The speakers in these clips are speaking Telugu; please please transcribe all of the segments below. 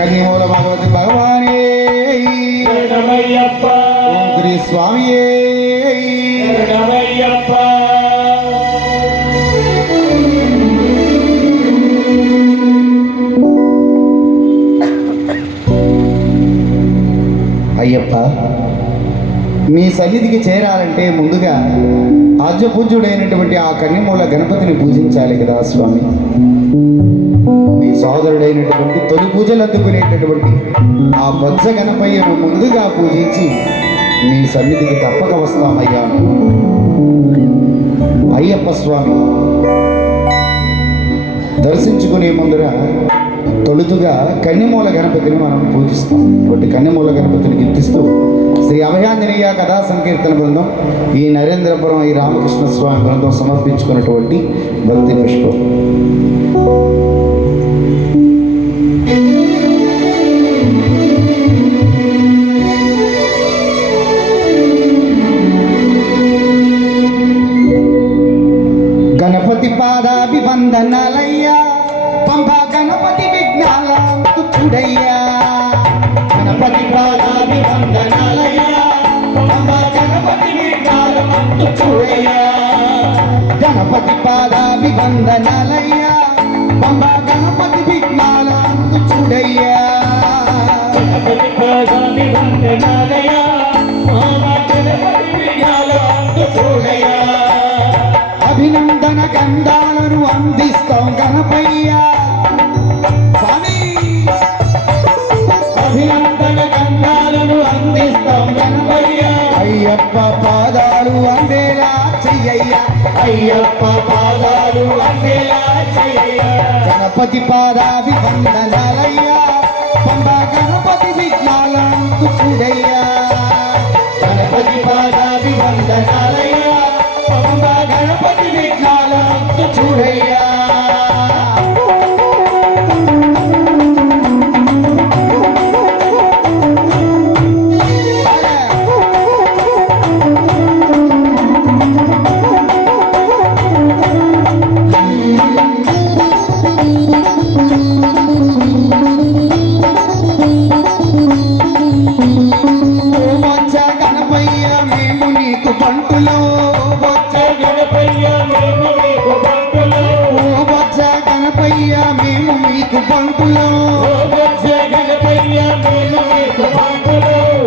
కన్నిమూల భగవతి భగవానే ఓం శ్రీ స్వామియే అయ్యప్ప. మీ సన్నిధికి చేరాలంటే ముందుగా ఆద్యపూజ్యుడైనటువంటి ఆ కన్నిమూల గణపతిని పూజించాలి కదా స్వామి. మీ సోదరుడైనటువంటి తొలి పూజలు అందుకునేటటువంటి ఆ బొజ్జ గణపయ్యను ముందుగా పూజించి మీ సన్నిధికి తప్పక వస్తామయ్యా. అయ్యప్ప స్వామి దర్శించుకునే ముందర తొలుతుగా కన్నిమూల గణపతిని మనం పూజిస్తాం. కాబట్టి కన్నిమూల గణపతిని కీర్తిస్తూ శ్రీ అభయాంజనేయ కథా సంకీర్తన బృందం ఈ నరేంద్రపురం ఈ రామకృష్ణ స్వామి బృందం సమర్పించుకున్నటువంటి భక్తి పుష్పం. గణపతి పాదాభివందనాలయ్యా, పంబా గణపతి విఘ్నాల తుడయ్యా. గణపతి పాదాభివందనాలయ్యా, పంబా గణపతి విఘ్నాల తుడయ్యా. గణపతి పాదాభివందనాలయ్యా, పంబా గణపతి విఘ్నాల తుడయ్యా. గణపతి పాదాభివందనాలయ్యా, పంబా గణపతి విఘ్నాల తుడయ్యా. అభినందన గంధాలను అందిస్తాం గణపయ్య స్వామి. అభినందన గంధాలను అందిస్తాం గణపయ్య. అయ్యప్ప పాదాలు అందేలా చెయ్యయ్యా, అయ్యప్ప పాదాలు అందేలా చెయ్యయ్యా. గణపతి పాదాభివందనాలయ్యా, పంబా గణపతి విఘ్నాలందు చూడయ్యా. గణపతి పాదాభివందనాలయ్యా, పంబా గణపతి విఘ్నాలందు చూడయ్యా.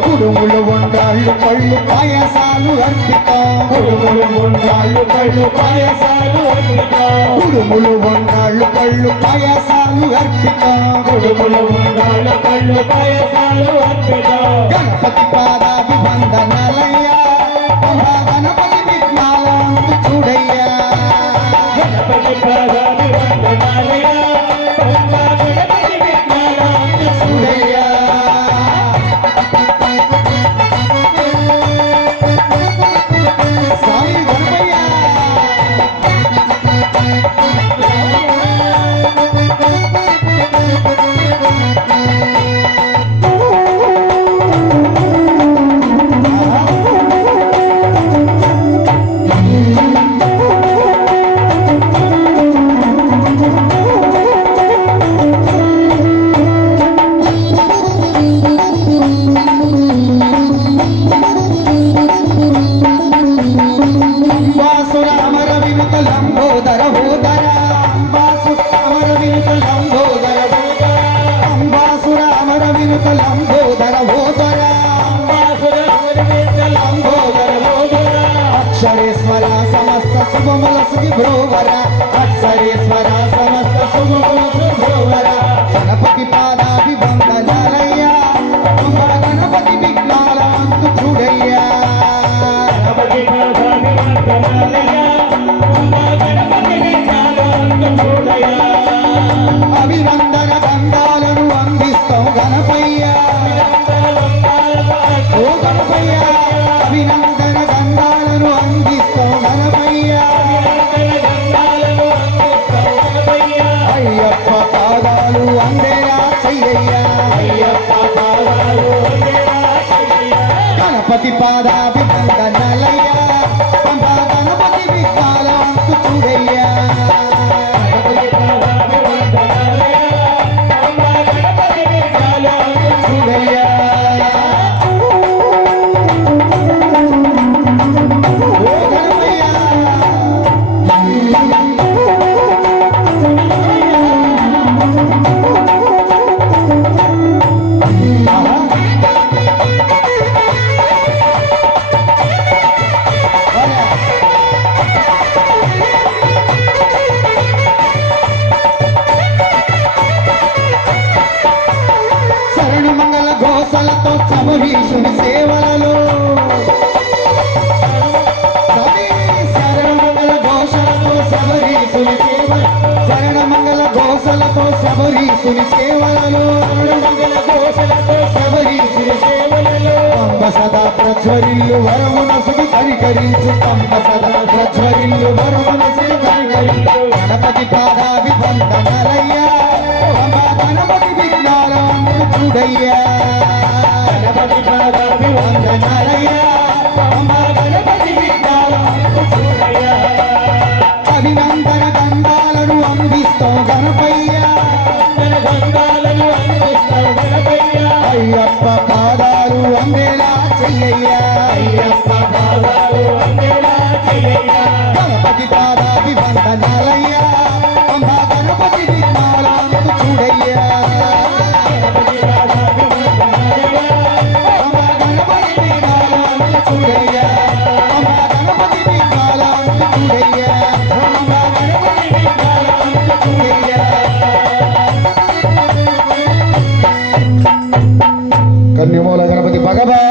కుడుములు ఉండాళ్ళు పళ్ళు పాయసాలు అర్పితాం. కుడుములు ఉండాళ్ళు పళ్ళు పాయసాలు అర్పితాం. కుడుములు ఉండాళ్ళు పళ్ళు పాయసాలు అర్పితాం. కుడుములు ఉండాళ్ళు పళ్ళు పాయసాలు అర్పితాం. గణపతి పాదాభివందనాలయ్యా, గణపతి విఘ్నాలందు చూడయ్యా. గణపతి పాదాభివందనాలయ్యా, గణపతి విఘ్నాలందు చూడయ్యా. అక్షరేశ్వర సమస్త శుభముల సుఖిభ్రోవర, అక్షరేశ్వర సమస్త శుభముల సుఖిభ్రోవర. గణపతి పాదాభివందనాలయ్యా, పంబా గణపతి విఘ్నాలందు చూడయ్యా. గణపతి పాదాభివందనాలయ్యా, పంబా గణపతి విఘ్నాలందు చూడయ్యా. అభినందన గంధాలను అందిస్తాం గణపయ్య. ఓ గణపయ్య, అభినందన గంధాలను అందిస్తాం గణపయ్య. అయ్యప్ప పాదాలు అందేలా చెయ్యయ్యా, అయ్యప్ప పాదాలు అందేలా చెయ్యయ్యా. గణపతి పాదాభివందనాలయ్యా, పంబా గణపతి విఘ్నాలందు చూడయ్యా. గణపతి పాదాభివందనాలయ్యా, పంబా గణపతి విఘ్నాలందు శబరీషుని సేవలలో శరణమంగళ ఘోషలతో శబరీషుని సేవలు శరణమంగళ ఘోషలతో శబరీషుని సేవలలో శరణమంగళ ఘోషలతో శబరీషుని సేవలలో పంప సదా ప్రజ్వరిల్లు వరమునసుడు కరికరించు పంప సదా ప్రజ్వరిల్లు వరమునసుడు కరికరించు గణపతి పాదాభి వందనాలయ్యా పంప గణపతి విఘ్నాలను చూడయ్యా గణపతి పాదాభి వందనాలయ్యా పంప గణపతి విఘ్నాలను చూడయ్యా అభినందన గంధాలను అందిస్తాం గణపయ్యా గంధాలను అందిస్తాం గణపయ్యా అయ్యప్ప పాదాలు అందేలా చెయ్యయ్యా అయ్యప్ప పాదాలు అందేలా చెయ్యయ్యా గణపతి పాదాభి వందనాలయ్యా పంప గణపతి విఘ్నాలను చూడయ్యా గణపతి పాదాభి వందనాలయ్యా పంప గణపతి విఘ్నాలను చూడయ్యా పంప గణపతి విఘ్నాలను చూడయ్యా పంప గణపతి విఘ్నాలను చూడయ్యా కన్యమూల గణపతి భగవాన్